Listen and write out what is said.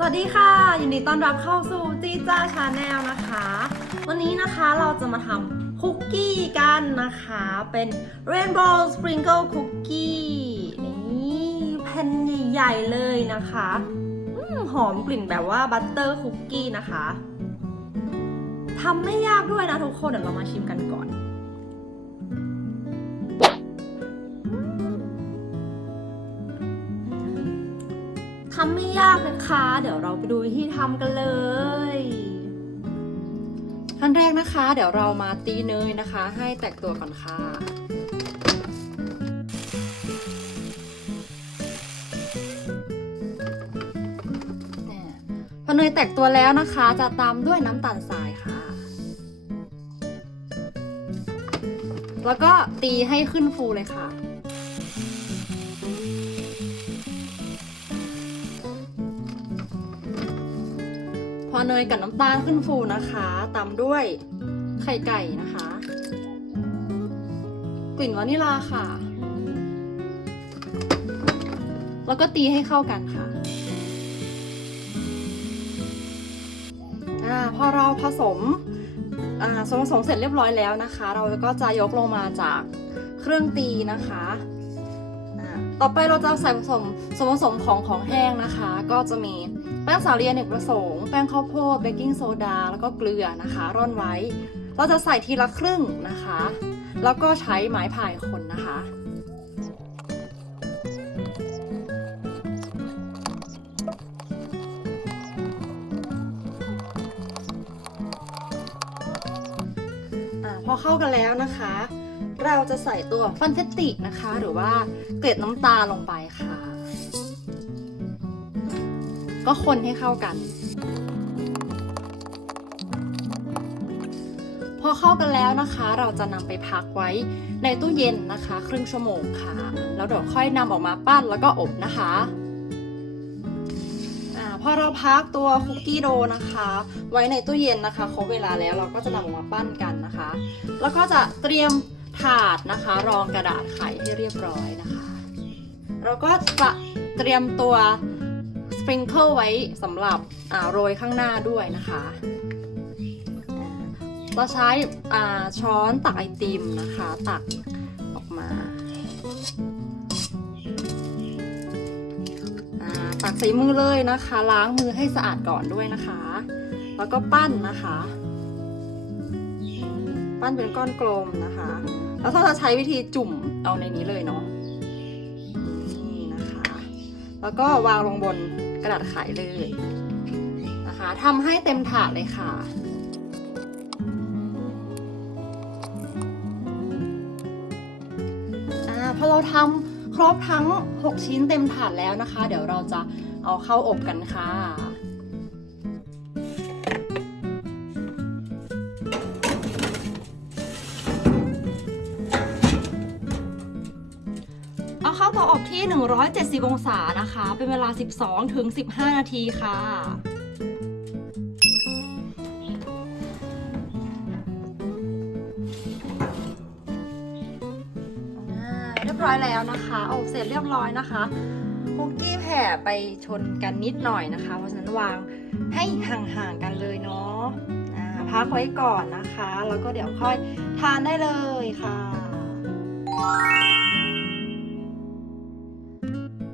สวัสดีค่ะยินดีต้อนรับเข้าสู่จีจ้าชาแนลนะคะ วันนี้นะคะเราจะมาทำคุกกี้กันนะคะ เป็น Rainbow Sprinkle Cookie นี่แผ่นใหญ่ๆเลยนะคะอหอมกลิ่นแบบว่าบัตเตอร์คุกกี้นะคะทำไม่ยากด้วยนะทุกคนเดี๋ยวเรามาชิมกันก่อน ทำไม่ยากนะคะ เดี๋ยวเราไปดูวิธีทำกันเลยขั้นแรกนะคะ เดี๋ยวเรามาตีเนยนะคะ ให้แตกตัวก่อนค่ะเนยพอเนยแตกตัวแล้วนะคะ จะตามด้วยน้ำตาลทรายค่ะ แล้วก็ตีให้ขึ้นฟูเลยค่ะ อเนยกับน้ำตาลขึ้นฟูนะคะตามด้วยไข่ไก่นะคะ กลิ่นวานิลาค่ะ แล้วก็ตีให้เข้ากันค่ะอพอเราผสมส่วนผสมเสร็จเรียบร้อยแล้วนะคะ เราก็จะยกลงมาจากเครื่องตีนะคะ ต่อไปเราจะใส่ผสมส่วนผสมของของแห้งนะคะ ก็จะมีแป้งสาลีอเนกประสงค์ แป้งข้าวโพดเบกกิ้งโซดา แล้วก็เกลือนะคะ ร่อนไว้ เราจะใส่ทีละครึ่งนะคะ แล้วก็ใช้ไม้พายคนนะคะพอเข้ากันแล้วนะคะ เราจะใส่ตัวฟันเฟตตินะคะ หรือว่าเกล็ดน้ำตาลลงไปค่ะ ก็คนให้เข้ากัน พอเข้ากันแล้วนะคะ เราจะนำไปพักไว้ในตู้เย็นนะคะ ครึ่งชั่วโมงค่ะ แล้วเดี๋ยวค่อยนำออกมาปั้นแล้วก็อบนะคะพอเราพักตัวคุกกี้โดนะคะ ไว้ในตู้เย็นนะคะครบเวลาแล้วเราก็จะนำออกมาปั้นกันนะคะ แล้วก็จะเตรียม ถาดนะคะ รองกระดาษไขให้เรียบร้อยนะคะเราก็จะเตรียมตัวสปริงเกิลไว้สำหรับโรยข้างหน้าด้วยนะคะเราใช้ช้อนตักไอติมนะคะ ตักออกมาอ่าตักใส่มือเลยนะคะ ล้างมือให้สะอาดก่อนด้วยนะคะ แล้วก็ปั้นนะคะ ปั้นเป็นก้อนกลมนะคะ แล้วเราจะใช้วิธีจุ่มเอาในนี้เลยเนาะนี่นะคะ แล้วก็วางลงบนกระดาษไขเลยนะคะทำให้เต็มถาดเลยค่ะพอเราทำครบทั้ง 6 ชิ้นเต็มถาดแล้วนะคะ เดี๋ยวเราจะเอาเข้าอบกันค่ะ เอาเข้าเตาอบที่ 170 องศานะคะ เป็นเวลา 12 ถึง 15 นาทีค่ะ เรียบร้อยแล้วนะคะ อบเสร็จเรียบร้อยนะคะคุกกี้แผ่ไปชนกันนิดหน่อยนะคะ เพราะฉะนั้นวางให้ห่างๆกันเลยเนาะพักไว้ก่อนนะคะ แล้วก็เดี๋ยวค่อยทานได้เลยค่ะ Thank you.